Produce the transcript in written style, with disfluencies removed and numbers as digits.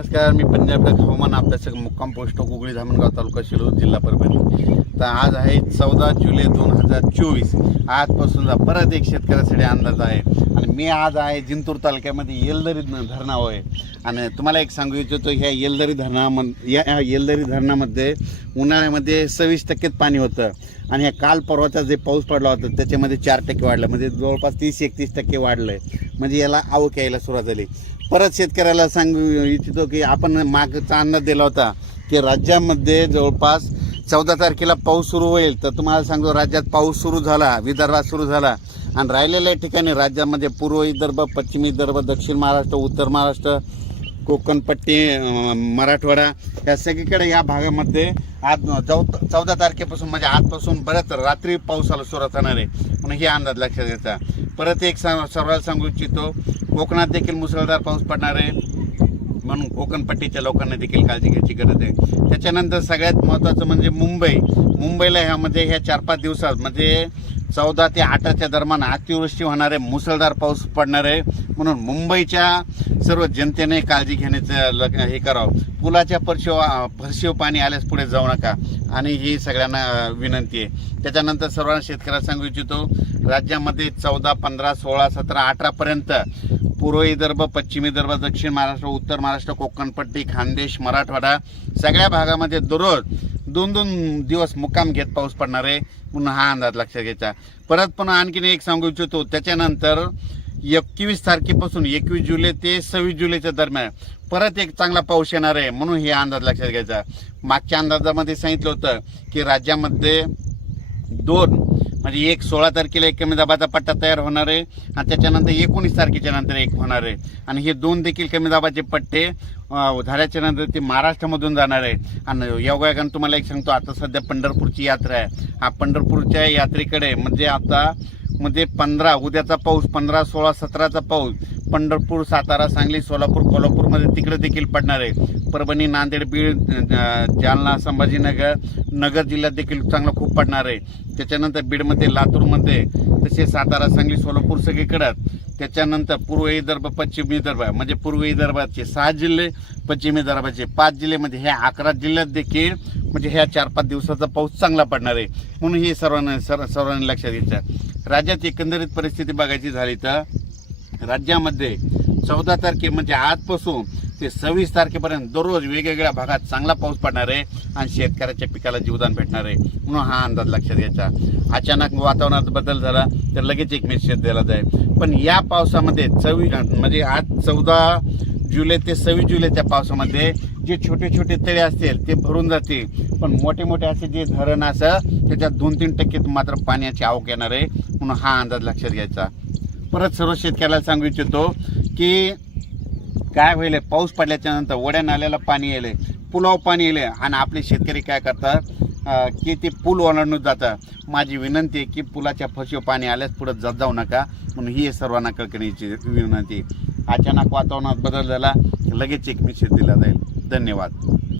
नमस्कार, मी पंजाब हवामान अभ्यासक मुक्काम पोस्ट गुगळी धामणगाव तालुका शिरूर जिल्हा परभणी. तर आज आहे 14 जुलै 2024. आजपासून परत एक शेतकऱ्यासाठी अंदाज आहे आणि मी आज आहे जिंतूर तालुक्यामध्ये येलदरी धरणावर आहे. आणि तुम्हाला एक सांगू इच्छितो, ह्या येलदरी धरणामध्ये उन्हाळ्यामध्ये 26% पाणी होतं आणि ह्या काल परवाचा जे पाऊस पडला होता त्याच्यामध्ये 4% वाढलं, म्हणजे जवळपास 30-31% वाढलं आहे. म्हणजे याला आवक यायला सुरुवात झाली. परत शेतकऱ्याला सांगू इच्छितो की आपण मागचा अंदाज दिला होता की राज्यामध्ये जवळपास 14 तारखेला पाऊस सुरू होईल. तर तुम्हाला सांगतो, राज्यात पाऊस सुरू झाला, विदर्भात सुरू झाला आणि राहिलेल्या ठिकाणी राज्यामध्ये पूर्व विदर्भ, पश्चिम विदर्भ, दक्षिण महाराष्ट्र, उत्तर महाराष्ट्र, कोकणपट्टी, मराठवाडा या सगळीकडे या भागामध्ये आज 14 तारखेपासून म्हणजे आजपासून बऱ्याच रात्री पावसाला सुरुवात होणार आहे म्हणून हे अंदाज लक्षात घ्यायचा. परत एक सर्वांना सांगू इच्छितो, कोकणात देखील मुसळधार पाऊस पडणार आहे म्हणून कोकणपट्टीच्या लोकांना देखील काळजी घ्यायची गरज आहे. त्याच्यानंतर सगळ्यात महत्त्वाचं म्हणजे मुंबईला ह्यामध्ये ह्या 4-5 दिवसात म्हणजे 14 ते 18च्या दरम्यान अतिवृष्टी होणार आहे, मुसळधार पाऊस पडणार आहे. म्हणून मुंबईच्या सर्व जनतेने काळजी घेण्याचं हे करावं. पुलाच्या फरशीव पाणी आल्यास पुढे जाऊ नका आणि ही सगळ्यांना विनंती आहे. त्याच्यानंतर सर्वांना शेतकऱ्यांना सांगू इच्छितो, राज्यामध्ये 14, 15, 16, 17, 18पर्यंत पूर्व विदर्भ, पश्चिम विदर्भ, दक्षिण महाराष्ट्र, उत्तर महाराष्ट्र, कोकणपट्टी, खानदेश, मराठवाडा सगळ्या भागामध्ये दररोज 2-2 दिवस मुक्काम घेत पाऊस पडणार आहे म्हणून हा अंदाज लक्षात घ्यायचा. परत पुन्हा आणखीन एक सांगू इच्छितो, त्याच्यानंतर 21 तारखेपासून 21 जुलै ते 26 जुलैच्या दरम्यान परत एक चांगला पाऊस येणार आहे म्हणून हे अंदाज लक्षात घ्यायचा. मागच्या अंदाजामध्ये सांगितलं होतं की राज्यामध्ये 2 म्हणजे 16 तारखेला एक कमी दाबाचा पट्टा तयार होणार आहे आणि त्याच्यानंतर 19 तारखेच्या नंतर एक होणार आहे आणि हे 2 देखील कमी दाबाचे पट्टे झाल्याच्या नंतर ते महाराष्ट्रामधून जाणार आहे. आणि योगायोगाने तुम्हाला एक सांगतो, आता सध्या पंढरपूरची यात्रा आहे. हा पंढरपूरच्या यात्रेकडे म्हणजे आता उद्याचा पाऊस 15, 16, 17चा पाऊस पंढरपूर, सातारा, सांगली, सोलापूर, कोल्हापूरमध्ये तिकडे देखील पडणार आहे. परभणी, नांदेड, बीड, जालना, संभाजीनगर, नगर जिल्ह्यात देखील चांगला खूप पडणार आहे. त्याच्यानंतर बीडमध्ये, लातूरमध्ये, तसेच सातारा, सांगली, सोलापूर सगळीकडे. त्याच्यानंतर पूर्व विदर्भ, पश्चिम विदर्भ म्हणजे पूर्व विदर्भाचे 6 जिल्हे, पश्चिम विदर्भाचे 5 जिल्ह्यामध्ये ह्या 11 जिल्ह्यात देखील म्हणजे ह्या 4-5 दिवसाचा पाऊस चांगला पडणार आहे म्हणून हे सर्वांनी लक्षात घ्यायचं. राज्यात एकंदरीत परिस्थिती बघायची झाली तर राज्यामध्ये 14 तारखे म्हणजे आजपासून ते 26 तारखेपर्यंत दररोज वेगवेगळ्या भागात चांगला पाऊस पडणार आहे आणि शेतकऱ्याच्या पिकाला जीवदान भेटणार आहे म्हणून हा अंदाज लक्षात घ्यायचा. अचानक वातावरणात बदल झाला तर लगेच एक मेसेज दिला जाईल. पण या पावसामध्ये म्हणजे आज 14 जुलै ते 26 जुलैच्या पावसामध्ये जे छोटे छोटे तळे असतील ते भरून जातील, पण मोठे मोठे असे जे धरण असं त्याच्यात 2-3% मात्र पाण्याची आवक येणार आहे म्हणून हा अंदाज लक्षात घ्यायचा. परत सर्व शेतकऱ्याला सांगू इच्छितो की काय होईल, पाऊस पडल्याच्या नंतर ओढ्या नाल्याला पाणी येईल, पुलाव पाणी येईल आणि आपले शेतकरी काय करतात की ते पूल ओलांडून जातात. माझी विनंती आहे की पुलाच्या फरशीवर पाणी आल्यास पुढे जाऊ नका म्हणून ही सर्वांना कळकळीची विनंती. अचानक वातावरणात बदल झाला लगेच एक मेसेज दिला जाईल. धन्यवाद.